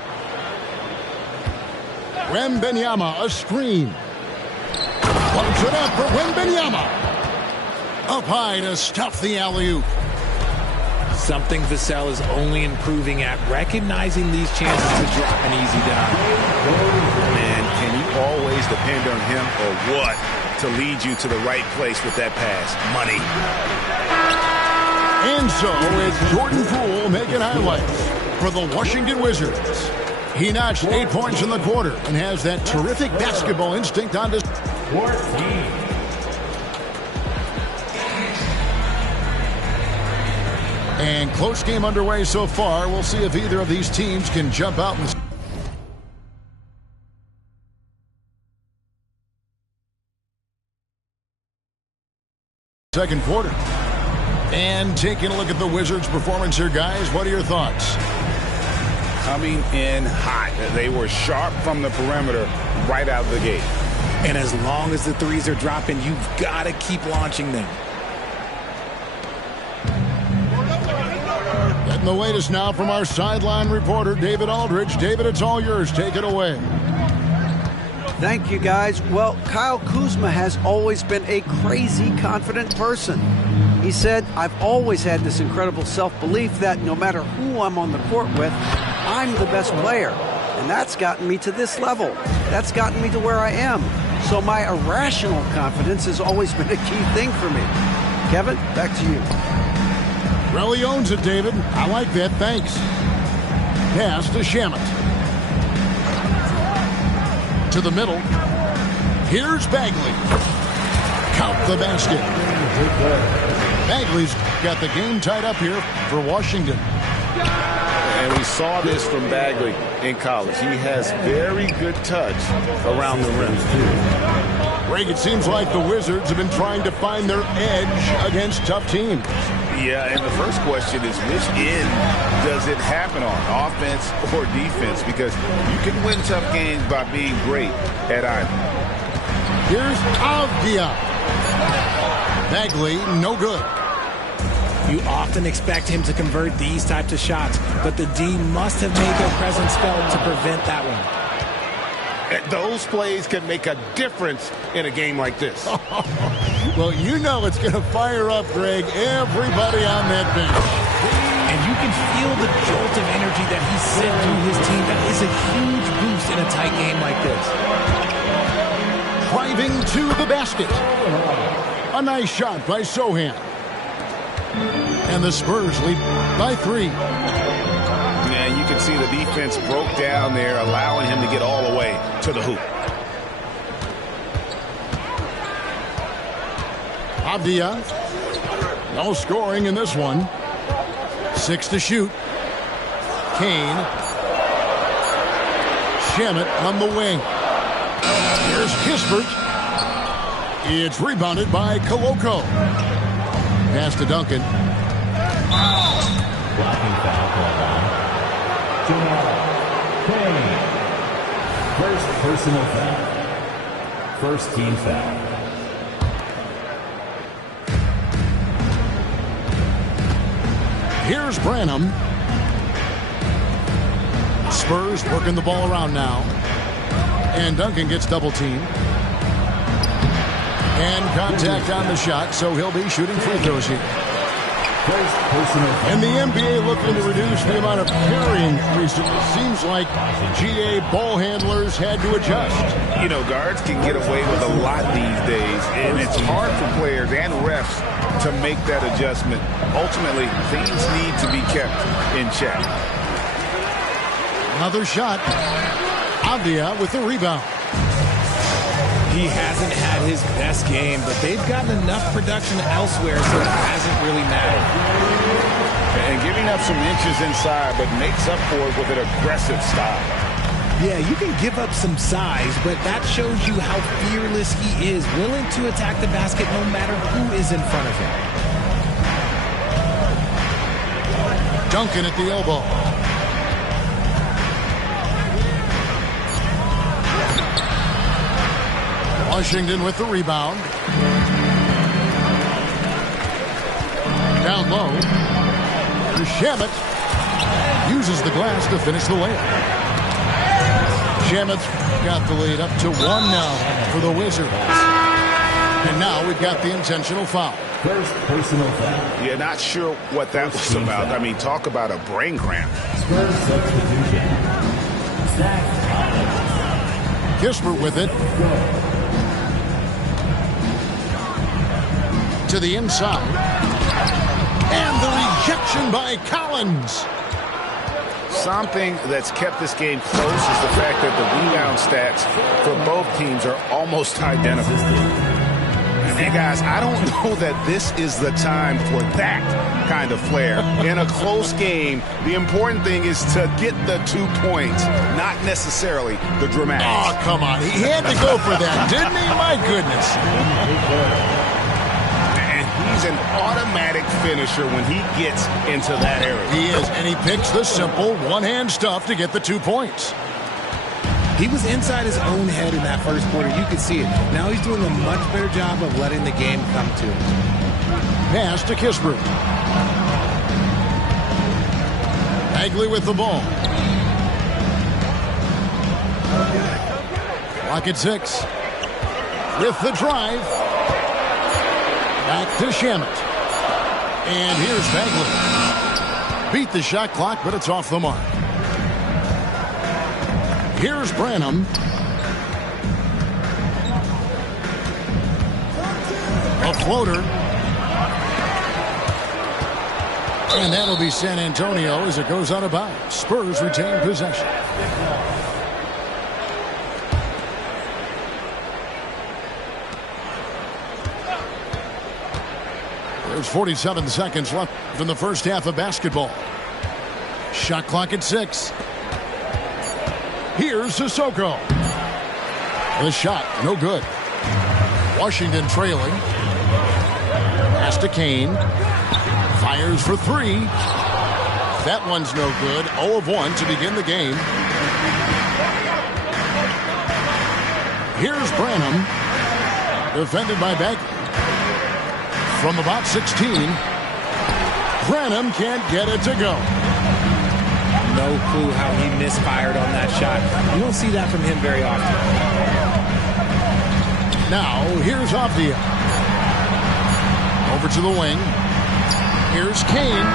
Wembanyama, a screen. Pumps it up for Wembanyama. Up high to stuff the alley-oop. Something Vassell is only improving at, recognizing these chances to drop an easy dime. Man, can you always depend on him or what to lead you to the right place with that pass? Money. And so it's Jordan Poole making highlights for the Washington Wizards. He notched 8 points in the quarter and has that terrific basketball instinct on display. 14. And close game underway so far. We'll see if either of these teams can jump out in the second quarter. And taking a look at the Wizards' performance here, guys, what are your thoughts? Coming in hot. They were sharp from the perimeter right out of the gate. And as long as the threes are dropping, you've got to keep launching them. Getting the latest now from our sideline reporter, David Aldridge. David, it's all yours. Take it away. Thank you, guys. Well, Kyle Kuzma has always been a crazy confident person. He said, I've always had this incredible self-belief that no matter who I'm on the court with, I'm the best player. And that's gotten me to this level. That's gotten me to where I am. So my irrational confidence has always been a key thing for me. Kevin, back to you. Really owns it, David. I like that. Thanks. Pass to Shamet. To the middle. Here's Bagley. Count the basket. Bagley's got the game tied up here for Washington. And we saw this from Bagley in college. He has very good touch around the rim. Greg, it seems like the Wizards have been trying to find their edge against tough teams. Yeah, and the first question is, which end does it happen on, offense or defense? Because you can win tough games by being great at either. Here's Avdia. Bagley, no good. You often expect him to convert these types of shots, but the D must have made their presence felt to prevent that one. And those plays can make a difference in a game like this. Well, you know it's going to fire up, Greg, everybody on that bench. And you can feel the jolt of energy that he sent through his team. That is a huge boost in a tight game like this. Driving to the basket. A nice shot by Sohan. And the Spurs lead by 3. Yeah, you can see the defense broke down there, allowing him to get all the way to the hoop. Avdia. No scoring in this one. 6 to shoot. Kane. Shamet on the wing. Here's Kispert. It's rebounded by Koloko. Pass to Duncan. Blocking foul called on Jamal Kane. First personal foul. First team foul. Here's Branham. Spurs working the ball around now. And Duncan gets double teamed. And contact on the shot, so he'll be shooting free throws here. And the NBA looking to reduce the amount of carrying recently. Seems like GA ball handlers had to adjust. You know, guards can get away with a lot these days, and it's hard for players and refs to make that adjustment. Ultimately, things need to be kept in check. Another shot. Avdia with the rebound. He hasn't had his best game, but they've gotten enough production elsewhere, so it hasn't really mattered. And giving up some inches inside, but makes up for it with an aggressive style. Yeah, you can give up some size, but that shows you how fearless he is, willing to attack the basket no matter who is in front of him. Duncan at the elbow. Washington with the rebound. Down low. To Shamet. uses the glass to finish the layup. Shamet got the lead up to 1 now for the Wizards. And now we've got the intentional foul. First personal foul. Yeah, not sure what that was about. I mean, talk about a brain cramp. Spurs substitution. Zach Kispert with it. To the inside. And the rejection by Collins. Something that's kept this game close is the fact that the rebound stats for both teams are almost identical. And guys, I don't know that this is the time for that kind of flair. In a close game, the important thing is to get the 2 points, not necessarily the dramatics. Oh, come on. He had to go for that, didn't he? My goodness. And he's an automatic finisher when he gets into that area. He is, and he picks the simple one-hand stuff to get the 2 points. He was inside his own head in that first quarter. You could see it. Now he's doing a much better job of letting the game come to him. Pass to Kispert. Bagley with the ball. Clock at 6. With the drive. Back to Shamet. And here's Bagley. Beat the shot clock, but it's off the mark. Here's Branham. A floater. And that'll be San Antonio as it goes out of bounds. Spurs retain possession. There's 47 seconds left in the first half of basketball. Shot clock at 6. Here's Sissoko. The shot, no good. Washington trailing. Pass to Kane. Fires for 3. That one's no good. 0 of 1 to begin the game. Here's Branham. Defended by Bagley. From about 16. Branham can't get it to go. No clue how he misfired on that shot. You don't see that from him very often. Now, here's Avdia. Over to the wing. Here's Kane.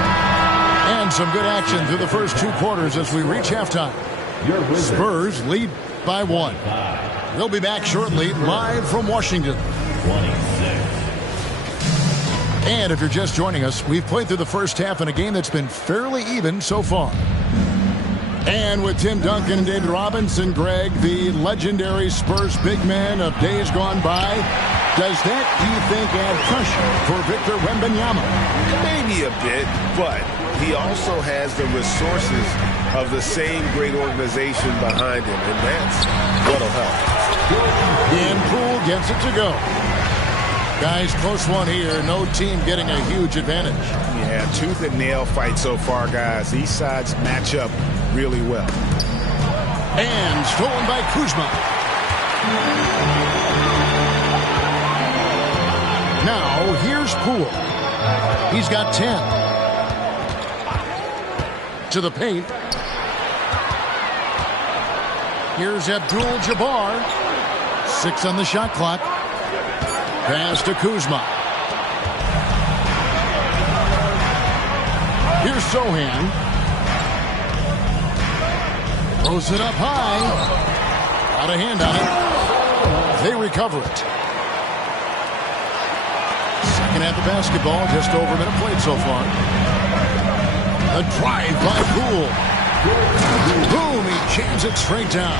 And some good action through the first 2 quarters as we reach halftime. Spurs lead by 1. They'll be back shortly, live from Washington. 26. And if you're just joining us, we've played through the first half in a game that's been fairly even so far. And with Tim Duncan and David Robinson, Greg, the legendary Spurs big man of days gone by, does that, do you think, add pressure for Victor Wembanyama? Maybe a bit, but he also has the resources of the same great organization behind him, and that's what'll help. And Poole gets it to go. Guys, close one here. No team getting a huge advantage. Yeah, tooth and nail fight so far, guys. These sides match up really well. And stolen by Kuzma. Now, here's Poole. He's got 10. To the paint. Here's Abdul-Jabbar. 6 on the shot clock. Pass to Kuzma. Here's Sohan. Throws it up high. Got a hand on it. They recover it. Second half of basketball, just over a minute played so far. A drive by Poole. Boom, he jams it straight down.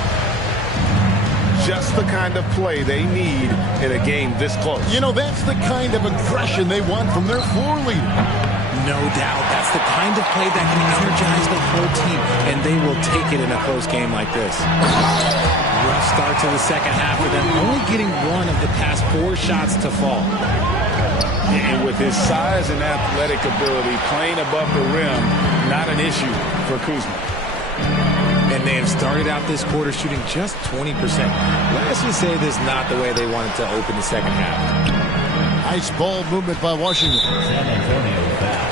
Just the kind of play they need in a game this close. You know, that's the kind of aggression they want from their floor leader. No doubt. That's the kind of play that can energize the whole team, and they will take it in a close game like this. Rough start to the second half for them, only getting 1 of the past 4 shots to fall. And with his size and athletic ability, playing above the rim, not an issue for Kuzma. And they have started out this quarter shooting just 20%. Let's just say this is not the way they wanted to open the second half. Nice ball movement by Washington. San Antonio foul.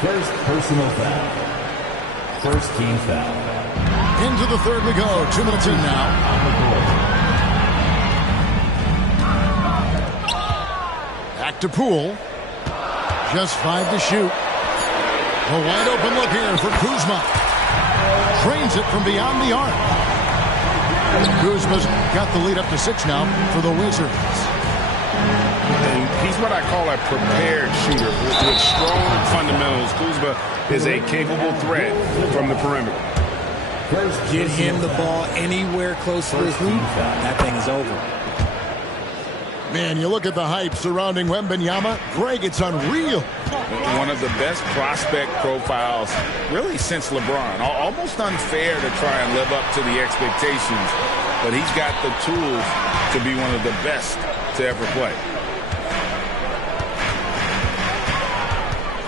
First personal foul. First team foul. Into the third we go. 2 minutes in now. On the board. Back to Poole. Just 5 to shoot. A wide open look here for Kuzma. Trains it from beyond the arc. Kuzma's got the lead up to 6 now for the Wizards. And he's what I call a prepared shooter with strong fundamentals. Kuzma is a capable threat from the perimeter. Get him the ball anywhere close to the hoop, that thing is over. Man, you look at the hype surrounding Wembanyama. Greg, it's unreal. One of the best prospect profiles really since LeBron. Almost unfair to try and live up to the expectations, but he's got the tools to be one of the best to ever play.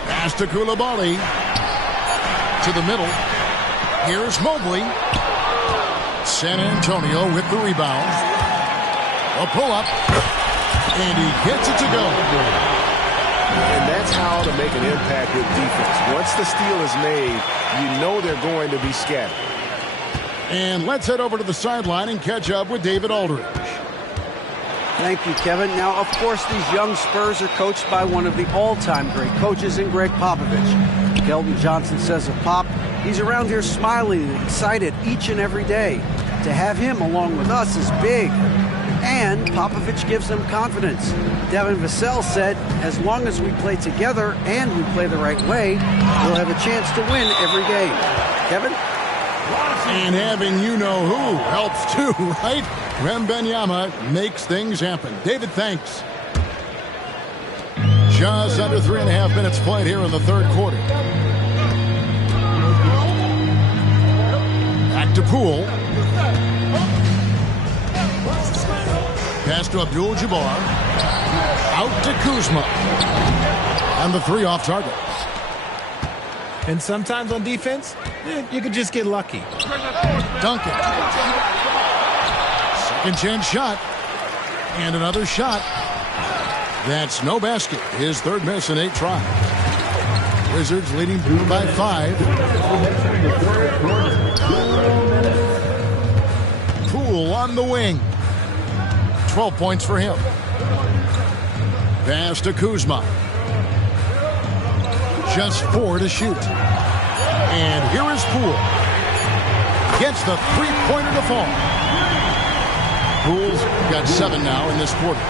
Pass to Coulibaly. To the middle. Here's Mobley. San Antonio with the rebound. A pull-up. And he gets it to go. And that's how to make an impact with defense. Once the steal is made, you know they're going to be scattered. And let's head over to the sideline and catch up with David Aldridge. Thank you, Kevin. Now, of course, these young Spurs are coached by one of the all-time great coaches in Greg Popovich. Keldon Johnson says of Pop, he's around here smiling and excited each and every day. To have him along with us is big. And Popovich gives them confidence. Devin Vassell said, as long as we play together and we play the right way, we'll have a chance to win every game. Kevin? And having you-know-who helps too, right? Wembanyama makes things happen. David, thanks. Just under 3.5 minutes played here in the third quarter. Back to Poole. Pass to Abdul-Jabbar. Out to Kuzma. And the 3 off target. And sometimes on defense, you could just get lucky. Duncan. Second chance shot. And another shot. That's no basket. His third miss in 8 tries. Wizards leading by 5. Poole on the wing. 12 points for him. Pass to Kuzma. Just 4 to shoot. And here is Poole. Gets the three-pointer to fall. Poole's got 7 now in this quarter.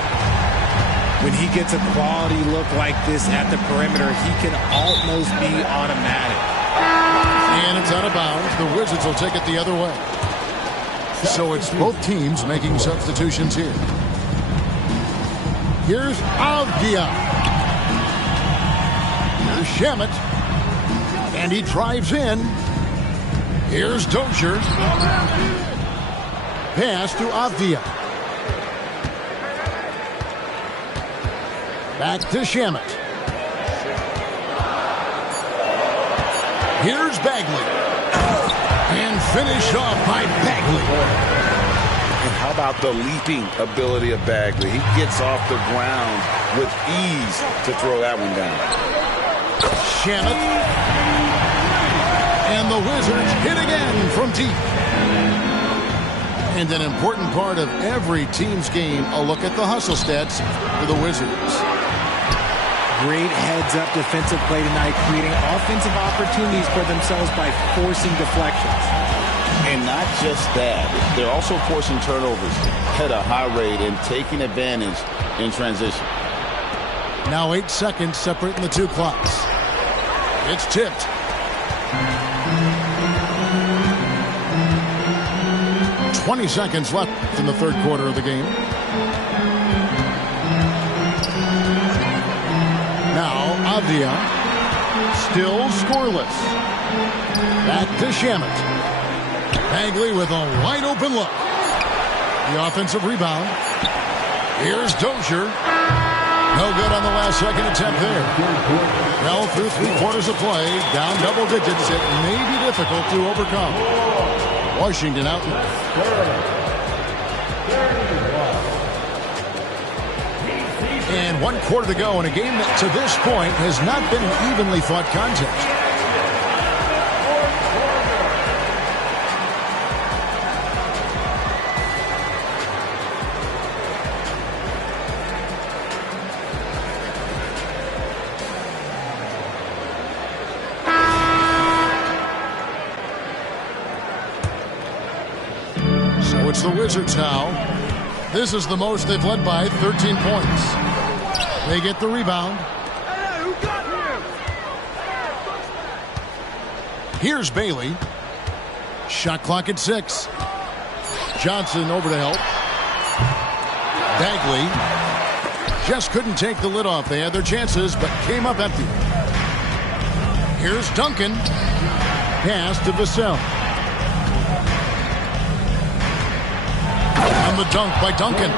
When he gets a quality look like this at the perimeter, he can almost be automatic. And it's out of bounds. The Wizards will take it the other way. So it's both teams making substitutions here. Here's Avdia. Here's Shamet. And he drives in. Here's Dozier. Pass to Avdia. Back to Shamet. Here's Bagley. And finished off by Bagley. And how about the leaping ability of Bagley? He gets off the ground with ease to throw that one down. Shamet. And the Wizards hit again from deep. And an important part of every team's game, a look at the hustle stats for the Wizards. Great heads-up defensive play tonight, creating offensive opportunities for themselves by forcing deflections. And not just that, they're also forcing turnovers at a high rate and taking advantage in transition. Now 8 seconds separating the 2 clocks. It's tipped. $20 seconds left in the third quarter of the game. Now Avdia, still scoreless. Back to Shamet. Bagley with a wide open look. The offensive rebound. Here's Dozier. No good on the last second attempt there. Well, through 3 quarters of play, down double digits, it may be difficult to overcome. Washington out. And And 1 quarter to go in a game that to this point has not been an evenly fought contest. So it's the Wizards now. This is the most they've led by 13 points. They get the rebound. Here's Bailey. Shot clock at 6. Johnson over to help. Bagley just couldn't take the lid off. They had their chances, but came up empty. Here's Duncan. Pass to Vassell. And the dunk by Duncan.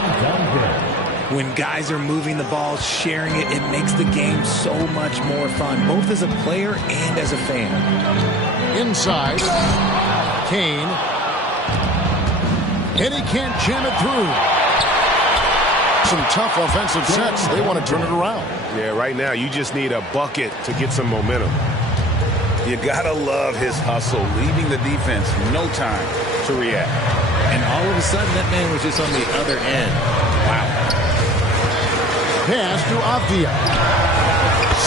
When guys are moving the ball, sharing it, it makes the game so much more fun, both as a player and as a fan. Inside. Kane. And he can't jam it through. Some tough offensive sets. They want to turn it around. Yeah, right now you just need a bucket to get some momentum. You gotta love his hustle, leaving the defense no time to react. And all of a sudden, that man was just on the other end. Wow. Pass to Avdia.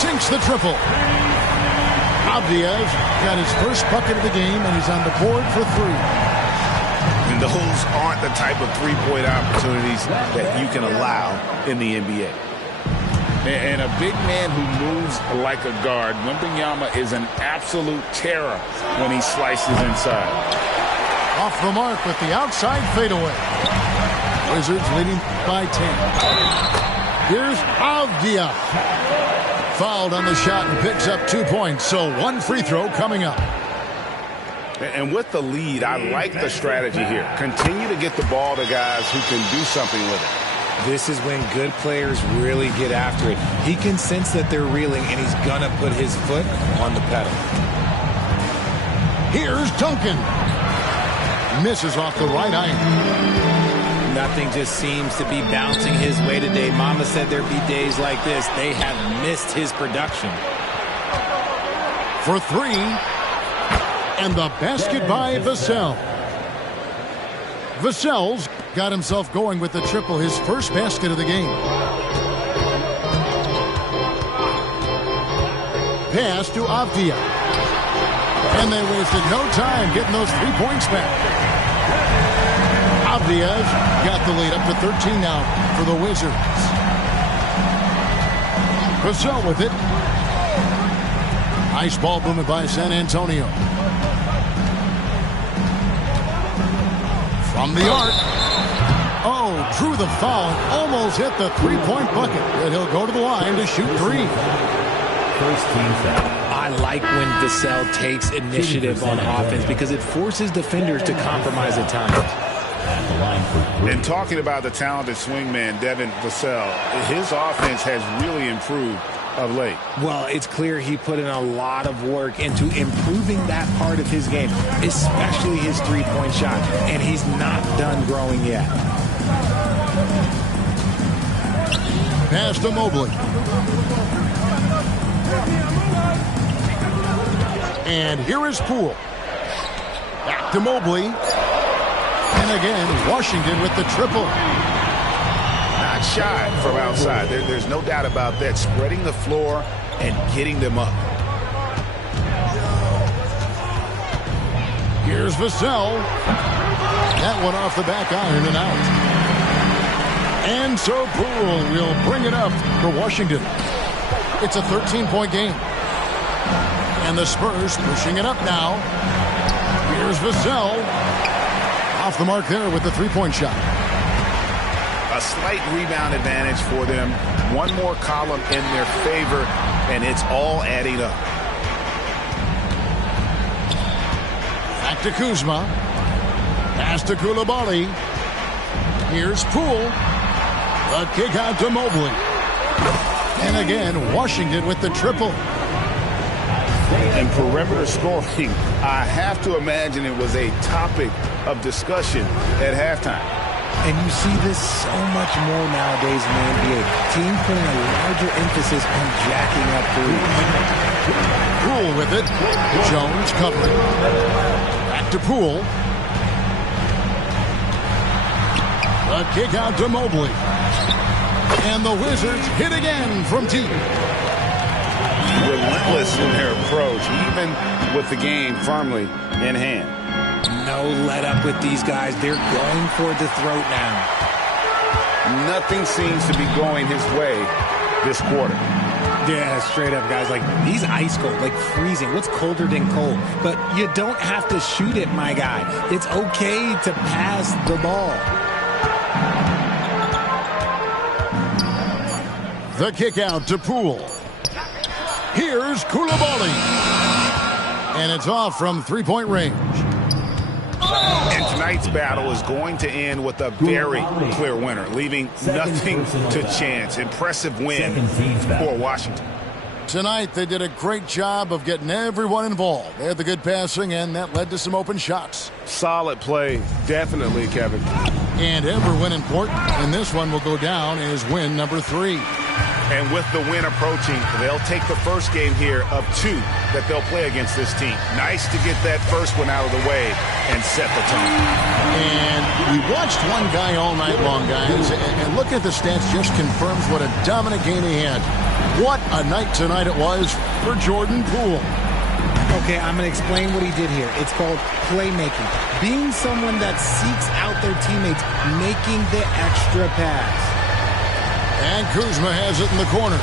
Sinks the triple. Avdia's got his first bucket of the game, and he's on the board for 3. And those aren't the type of three-point opportunities that you can allow in the NBA. And a big man who moves like a guard, Wembanyama is an absolute terror when he slices inside. Off the mark with the outside fadeaway. Wizards leading by 10. Here's Avdia. Fouled on the shot and picks up 2 points. So 1 free throw coming up. And with the lead, I like the strategy here. Continue to get the ball to guys who can do something with it. This is when good players really get after it. He can sense that they're reeling, and he's going to put his foot on the pedal. Here's Duncan. Misses off the right iron. Nothing just seems to be bouncing his way today. Mama said there'd be days like this. They have missed his production. For 3. And the basket by Vassell. Vassell's got himself going with the triple, his first basket of the game. Pass to Avdia. And they wasted no time getting those 3 points back. Avdia's got the lead up to 13 now for the Wizards. Vassell with it. Nice ball movement by San Antonio. From the arc. Oh, drew the foul and almost hit the 3-point bucket. And he'll go to the line to shoot 3. First team foul. I like when Vassell takes initiative on offense because it forces defenders to compromise at times. And talking about the talented swingman, Devin Vassell, his offense has really improved of late. Well, it's clear he put in a lot of work into improving that part of his game, especially his three-point shot, and he's not done growing yet. Pass to Mobley. And here is Poole. Back to Mobley. And again, Washington with the triple. Not shy from outside. There's no doubt about that. Spreading the floor and getting them up. Here's Vassell. That one off the back iron and out. And so Poole will bring it up for Washington. It's a 13-point game. And the Spurs pushing it up now. Here's Vassell. Off the mark there with the three-point shot. A slight rebound advantage for them. One more column in their favor, and it's all adding up. Back to Kuzma. Pass to Coulibaly. Here's Poole. The kick out to Mobley. And again, Washington with the triple. And perimeter scoring, I have to imagine it was a topic of discussion at halftime. And you see this so much more nowadays in the NBA. Teams putting a larger emphasis on jacking up threes. Poole with it. Jones covering. Back to Poole. A kick out to Mobley. And the Wizards hit again from deep. Relentless in their approach, even with the game firmly in hand. No let up with these guys. They're going for the throat now. Nothing seems to be going his way this quarter. Yeah, straight up, guys. Like, he's ice cold, like freezing. What's colder than cold? But you don't have to shoot it, my guy. It's okay to pass the ball. The kick out to Poole. Here's Koulibaly. And it's off from three-point range. And tonight's battle is going to end with a very clear winner, leaving nothing to chance. Impressive win for Washington. Tonight, they did a great job of getting everyone involved. They had the good passing, and that led to some open shots. Solid play, definitely, Kevin. And every win important, and this one will go down as win number 3. And with the win approaching, they'll take the first game here of 2 that they'll play against this team. Nice to get that first one out of the way and set the tone. And we watched one guy all night long, guys, and looking at the stats just confirms what a dominant game he had. What a night tonight it was for Jordan Poole. Okay, I'm going to explain what he did here. It's called playmaking. Being someone that seeks out their teammates, making the extra pass. And Kuzma has it in the corner.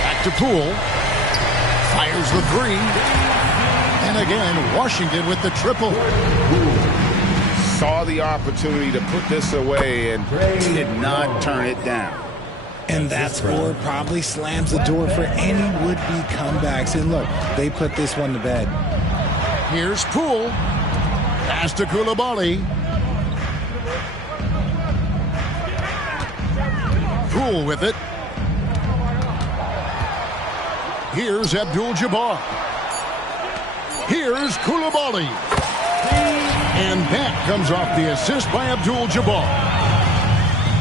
Back to Poole. Fires the 3. And again, Washington with the triple. Saw the opportunity to put this away and did not turn it down. And that score probably slams the door for any would-be comebacks. And look, they put this one to bed. Here's Poole. Pass to Koulibaly. Poole with it. Here's Abdul-Jabbar. Here's Koulibaly. And that comes off the assist by Abdul-Jabbar.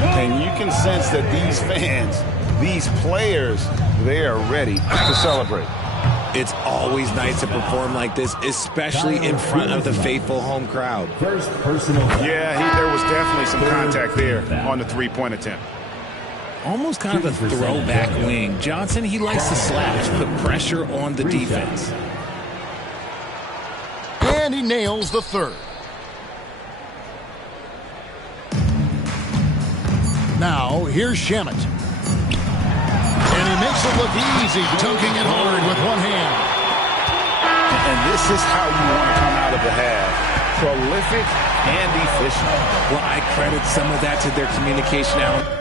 And you can sense that these fans, these players, they are ready to celebrate. It's always nice to perform like this, especially in front of the faithful home crowd. First personal. Yeah, there was definitely some contact there on the three-point attempt. Almost kind of a throwback wing. Johnson, he likes to slash, put pressure on the defense. And he nails the third. Now, here's Shamet. And he makes it look easy, dunking it hard with one hand. And this is how you want to come out of the half. Prolific and efficient. Well, I credit some of that to their communication, Alan.